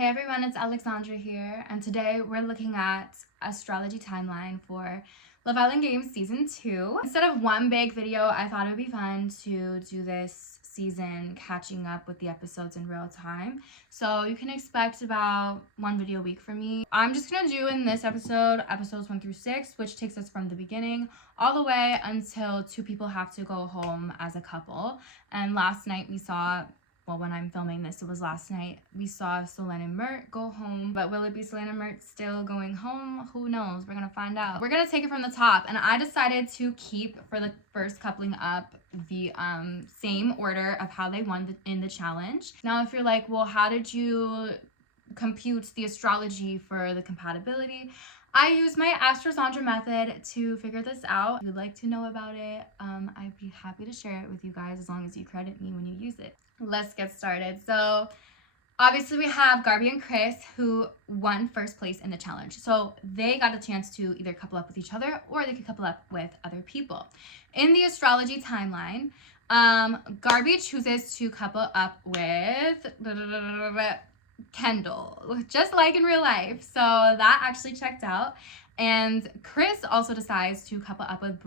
Hey everyone, it's Alexandra here, and today we're looking at Astrology timeline for Love Island Games Season 2. Instead of one big video, I thought it would be fun to do this season catching up with the episodes in real time. So you can expect about one video a week from me. I'm just gonna do in this episode, episodes 1 through 6, which takes us from the beginning all the way until two people have to go home as a couple. And last night we saw, well, when I'm filming this, it was last night, we saw Solène and Mert go home. But will it be Solène and Mert still going home? Who knows? We're gonna find out. We're gonna take it from the top, and I decided to keep, for the first coupling up, the same order of how they won in the challenge. Now, if you're like, well, how did you compute the astrology for the compatibility? I use my Astrology method to figure this out. If you'd like to know about it, I'd be happy to share it with you guys as long as you credit me when you use it. Let's get started. So obviously we have Garby and Chris, who won first place in the challenge. So they got a chance to either couple up with each other or they could couple up with other people. In the astrology timeline, Garby chooses to couple up with Kendall, just like in real life. So that actually checked out. And Chris also decides to couple up with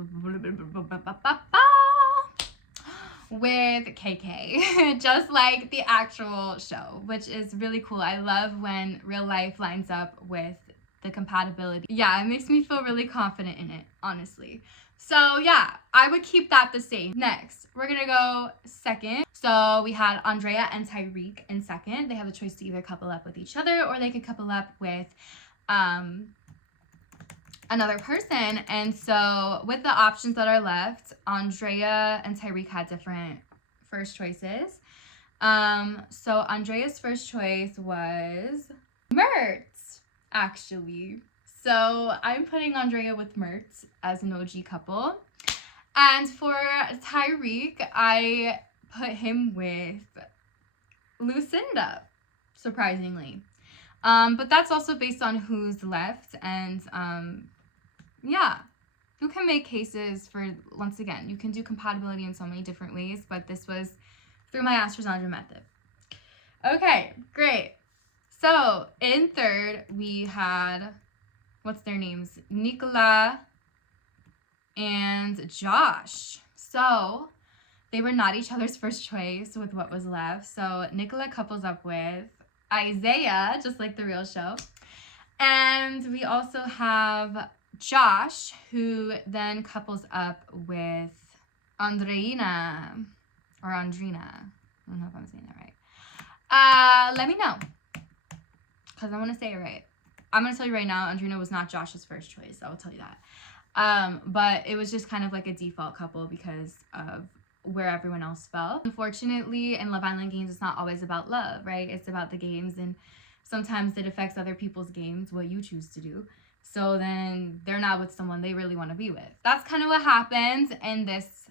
KK, just like the actual show, which is really cool. I love when real life lines up with the compatibility. Yeah, it makes me feel really confident in it, honestly. So yeah, I would keep that the same. Next, we're gonna go second. So we had Andreina and Tyrique in second. They have the choice to either couple up with each other or they could couple up with another person. And so with the options that are left, Andreina and Tyrique had different first choices. So Andrea's first choice was Mert, actually. So I'm putting Andreina with Mert as an OG couple. And for Tyrique, I put him with Lucinda, surprisingly. But that's also based on who's left. And yeah, you can make cases for, once again, you can do compatibility in so many different ways, but this was through my Astrology method. Okay, great. So in third, we had, what's their names? Nicola and Josh. So they were not each other's first choice with what was left. So Nicola couples up with Isaiah, just like the real show. And we also have Josh, who then couples up with Andreina, or Andreina. I don't know if I'm saying that right. Let me know, because I want to say it right. I'm going to tell you right now, Andreina was not Josh's first choice. I will tell you that. But it was just kind of like a default couple because of where everyone else fell. Unfortunately, in Love Island Games, it's not always about love, right? It's about the games, and sometimes it affects other people's games, what you choose to do. So then they're not with someone they really want to be with. That's kind of what happens in this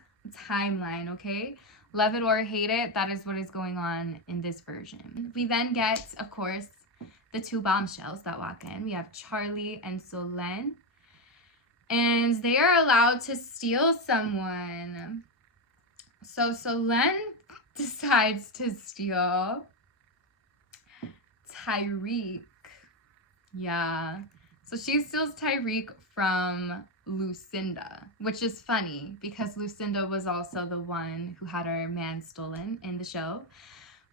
timeline, okay? Love it or hate it, that is what is going on in this version. We then get, of course, the two bombshells that walk in. We have Charlie and Solène. And they are allowed to steal someone. So Solène decides to steal Tyrique. Yeah. So she steals Tyrique from Lucinda, which is funny because Lucinda was also the one who had her man stolen in the show.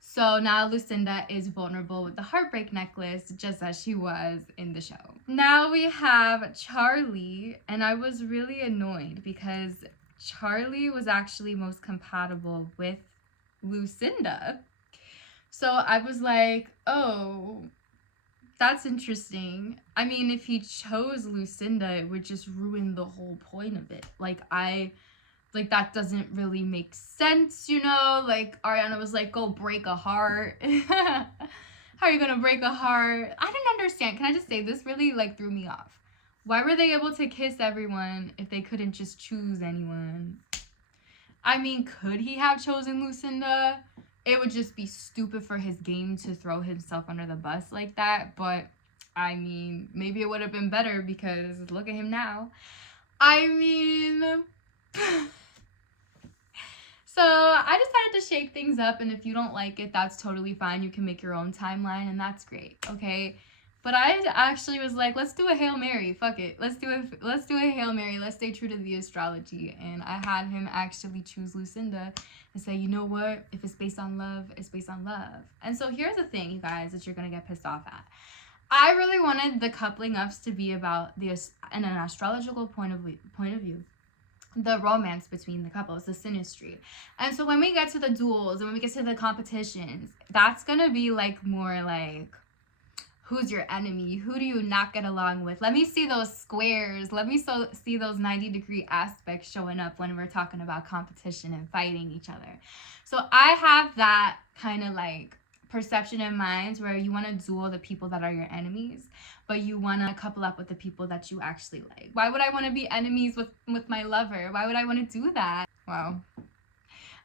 So now Lucinda is vulnerable with the heartbreak necklace, just as she was in the show. Now we have Charlie, and I was really annoyed because Charlie was actually most compatible with Lucinda. So I was like, oh, that's interesting. I mean, if he chose Lucinda, it would just ruin the whole point of it. Like, that doesn't really make sense, you know? Like, Ariana was like, go break a heart. How are you gonna break a heart? I didn't understand. Can I just say, this really, like, threw me off. Why were they able to kiss everyone if they couldn't just choose anyone? I mean, could he have chosen Lucinda? It would just be stupid for his game to throw himself under the bus like that. But, I mean, maybe it would have been better because look at him now. I mean... So I decided to shake things up, and if you don't like it, that's totally fine. You can make your own timeline, and that's great, okay? But I actually was like, let's do a Hail Mary. Fuck it. Let's do a Hail Mary. Let's stay true to the astrology. And I had him actually choose Lucinda and say, you know what? If it's based on love, it's based on love. And so here's the thing, you guys, that you're gonna get pissed off at. I really wanted the coupling ups to be about in an astrological point of view, the romance between the couples, the synastry. And so when we get to the duels and when we get to the competitions, that's gonna be like more like, who's your enemy? Who do you not get along with? Let me see those squares. Let me see those 90-degree aspects showing up when we're talking about competition and fighting each other. So I have that kind of like perception in mind where you want to duel the people that are your enemies, but you want to couple up with the people that you actually like. Why would I want to be enemies with my lover? Why would I want to do that? Wow.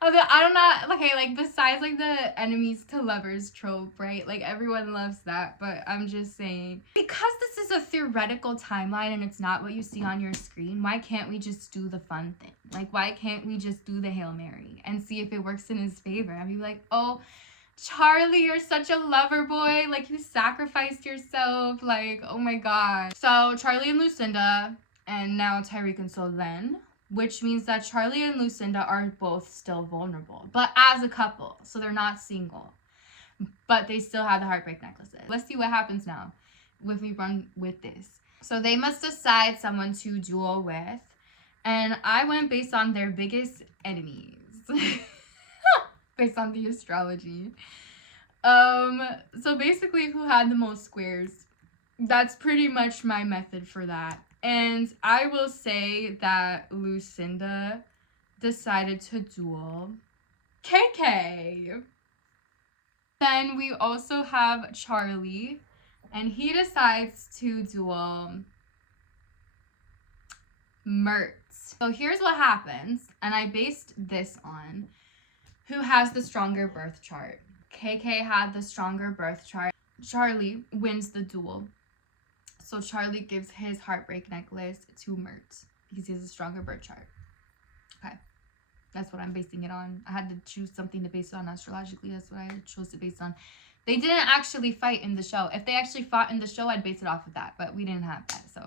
I don't know, okay, like, besides, like, the enemies to lovers trope, right? Like, everyone loves that, but I'm just saying, because this is a theoretical timeline and it's not what you see on your screen, why can't we just do the fun thing? Like, why can't we just do the Hail Mary and see if it works in his favor? I mean, like, oh, Charlie, you're such a lover boy. Like, you sacrificed yourself. Like, oh my god. So, Charlie and Lucinda, and now Tyrique and Solène, which means that Charlie and Lucinda are both still vulnerable, but as a couple, so they're not single, but they still have the heartbreak necklaces. Let's see what happens now if we run with this. So they must decide someone to duel with, and I went based on their biggest enemies, based on the astrology. So basically, who had the most squares? That's pretty much my method for that. And I will say that Lucinda decided to duel KK. Then we also have Charlie, and he decides to duel Mert. So here's what happens, and I based this on who has the stronger birth chart. KK had the stronger birth chart. Charlie wins the duel. So Charlie gives his heartbreak necklace to Mert because he has a stronger birth chart. Okay. That's what I'm basing it on. I had to choose something to base it on astrologically. That's what I chose to base on. They didn't actually fight in the show. If they actually fought in the show, I'd base it off of that. But we didn't have that. So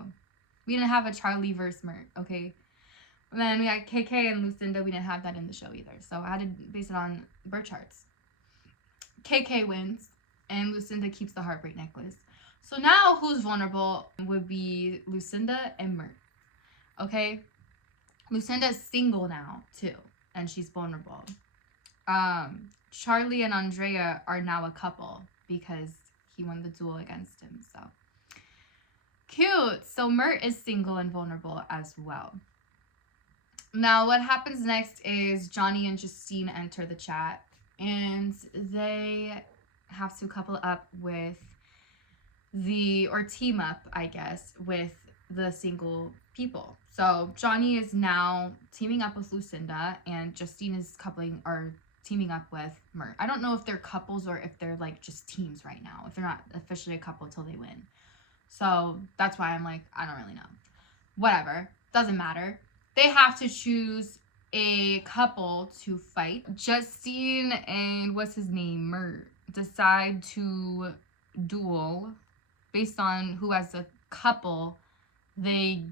we didn't have a Charlie versus Mert. Okay. And then we had KK and Lucinda. We didn't have that in the show either. So I had to base it on birth charts. KK wins. And Lucinda keeps the heartbreak necklace. So now who's vulnerable would be Lucinda and Mert. Okay? Lucinda's single now, too. And she's vulnerable. Charlie and Andreina are now a couple because he won the duel against him. So cute. So Mert is single and vulnerable as well. Now what happens next is Johnny and Justine enter the chat. And they have to couple up with or team up, I guess, with the single people. So Johnny is now teaming up with Lucinda, and Justine is teaming up with Mert. I don't know if they're couples or if they're like just teams right now, if they're not officially a couple till they win. So that's why I'm like, I don't really know. Whatever, doesn't matter. They have to choose a couple to fight. Justine and what's his name, Mert, decide to duel based on who as a couple they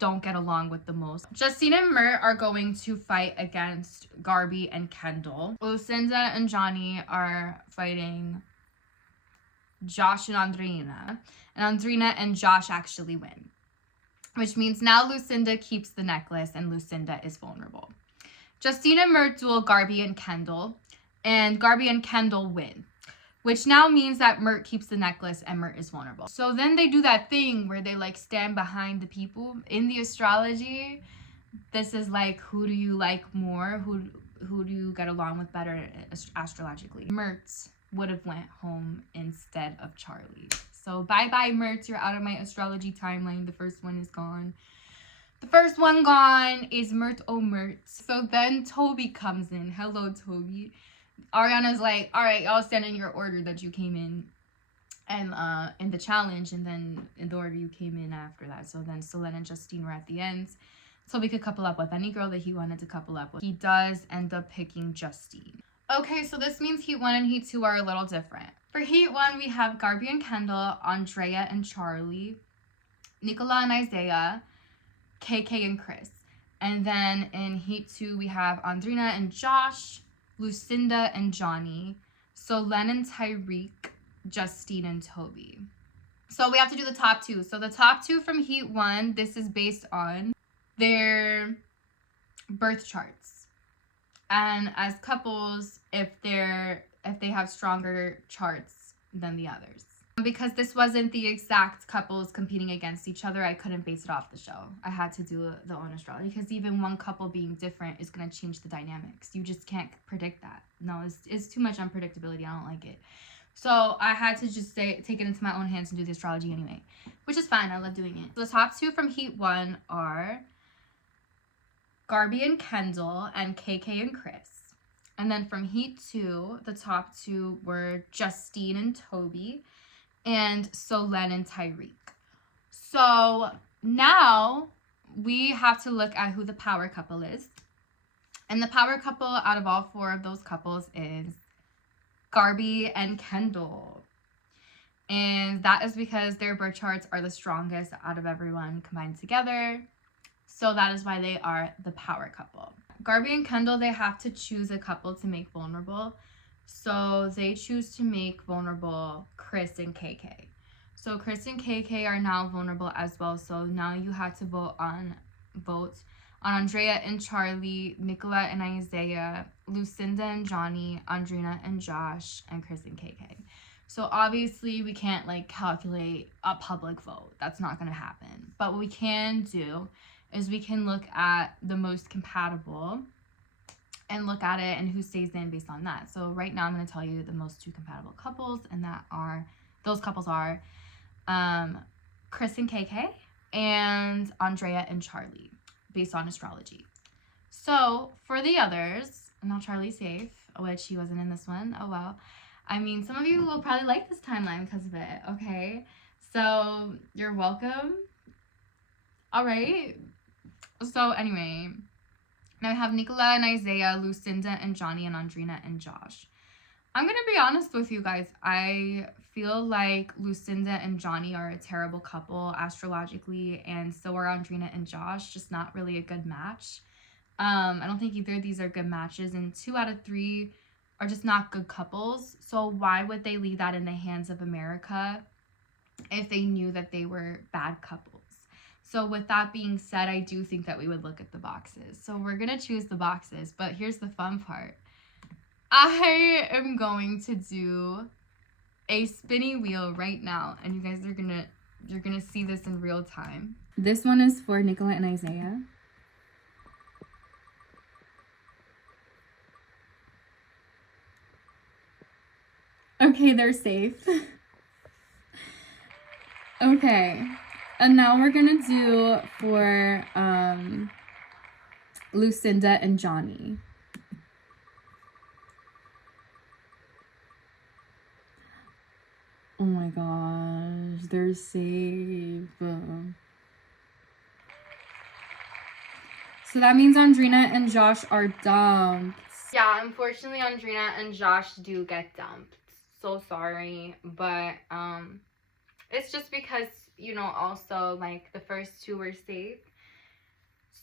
don't get along with the most. Justine and Mert are going to fight against Garby and Kendall. Lucinda and Johnny are fighting Josh and Andreina. And Andreina and Josh actually win. Which means now Lucinda keeps the necklace and Lucinda is vulnerable. Justine and Mert duel Garby and Kendall. And Garby and Kendall win. Which now means that Mert keeps the necklace and Mert is vulnerable. So then they do that thing where they like stand behind the people. In the astrology, this is like, who do you like more? Who do you get along with better astrologically? Mert would have went home instead of Charlie. So bye-bye, Mert. You're out of my astrology timeline. The first one is gone. The first one gone is Mert, oh Mert. So then Toby comes in. Hello, Toby. Ariana's like, all right, y'all stand in your order that you came in and in the challenge, and then in the order you came in after that. So then Solène and Justine were at the end. Toby could couple up with any girl that he wanted to couple up with. He does end up picking Justine. Okay, so this means Heat 1 and Heat 2 are a little different. For Heat 1, we have Garby and Kendall, Andrea and Charlie, Nicola and Isaiah, KK and Chris. And then in Heat 2, we have Andreina and Josh, Lucinda and Johnny, Solen and Tyrique, Justine and Toby. So we have to do the top 2. So the top 2 from Heat 1, this is based on their birth charts. And as couples, if they have stronger charts than the others. Because this wasn't the exact couples competing against each other, I couldn't base it off the show. I had to do the own astrology because even one couple being different is going to change the dynamics. You just can't predict that. No, it's too much unpredictability. I don't like it. So I had to just take it into my own hands and do the astrology anyway, which is fine. I love doing it. So the top 2 from Heat 1 are Garby and Kendall and KK and Chris. And then from Heat 2, the top 2 were Justine and Toby and Solen and Tyrique. So now we have to look at who the power couple is. And the power couple out of all 4 of those couples is Garby and Kendall. And that is because their birth charts are the strongest out of everyone combined together. So that is why they are the power couple. Garby and Kendall, they have to choose a couple to make vulnerable. So they choose to make vulnerable Chris and KK. So Chris and KK are now vulnerable as well. So now you have to vote on Andrea and Charlie, Nicola and Isaiah, Lucinda and Johnny, Andreina and Josh, and Chris and KK. So obviously we can't like calculate a public vote. That's not going to happen. But what we can do is we can look at the most compatible and look at it and who stays in based on that. So right now I'm going to tell you the most 2 compatible couples, and those couples are Chris and KK and Andrea and Charlie based on astrology. So for the others, now Charlie's safe, which he wasn't in this one. Oh well. I mean, some of you will probably like this timeline because of it, okay? So you're welcome. All right. So anyway, now I have Nicola and Isaiah, Lucinda and Johnny, and Andreina and Josh. I'm going to be honest with you guys. I feel like Lucinda and Johnny are a terrible couple astrologically, and so are Andreina and Josh. Just not really a good match. I don't think either of these are good matches, and 2 out of 3 are just not good couples. So why would they leave that in the hands of America if they knew that they were bad couples? So with that being said, I do think that we would look at the boxes. So we're going to choose the boxes, but here's the fun part. I am going to do a spinny wheel right now, and you guys you're going to see this in real time. This one is for Nicola and Isaiah. Okay, they're safe. Okay. And now we're going to do for Lucinda and Johnny. Oh my gosh, they're safe. So that means Andreina and Josh are dumped. Yeah, unfortunately Andreina and Josh do get dumped. So sorry, but it's just because, you know, also like the first 2 were safe.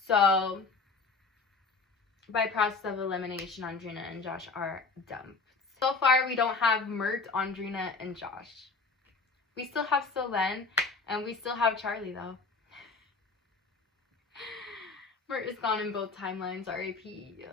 So by process of elimination, Andreina and Josh are dumped. So far we don't have Mert, Andreina, and Josh. We still have Solen, and we still have Charlie though. Mert is gone in both timelines, RIP.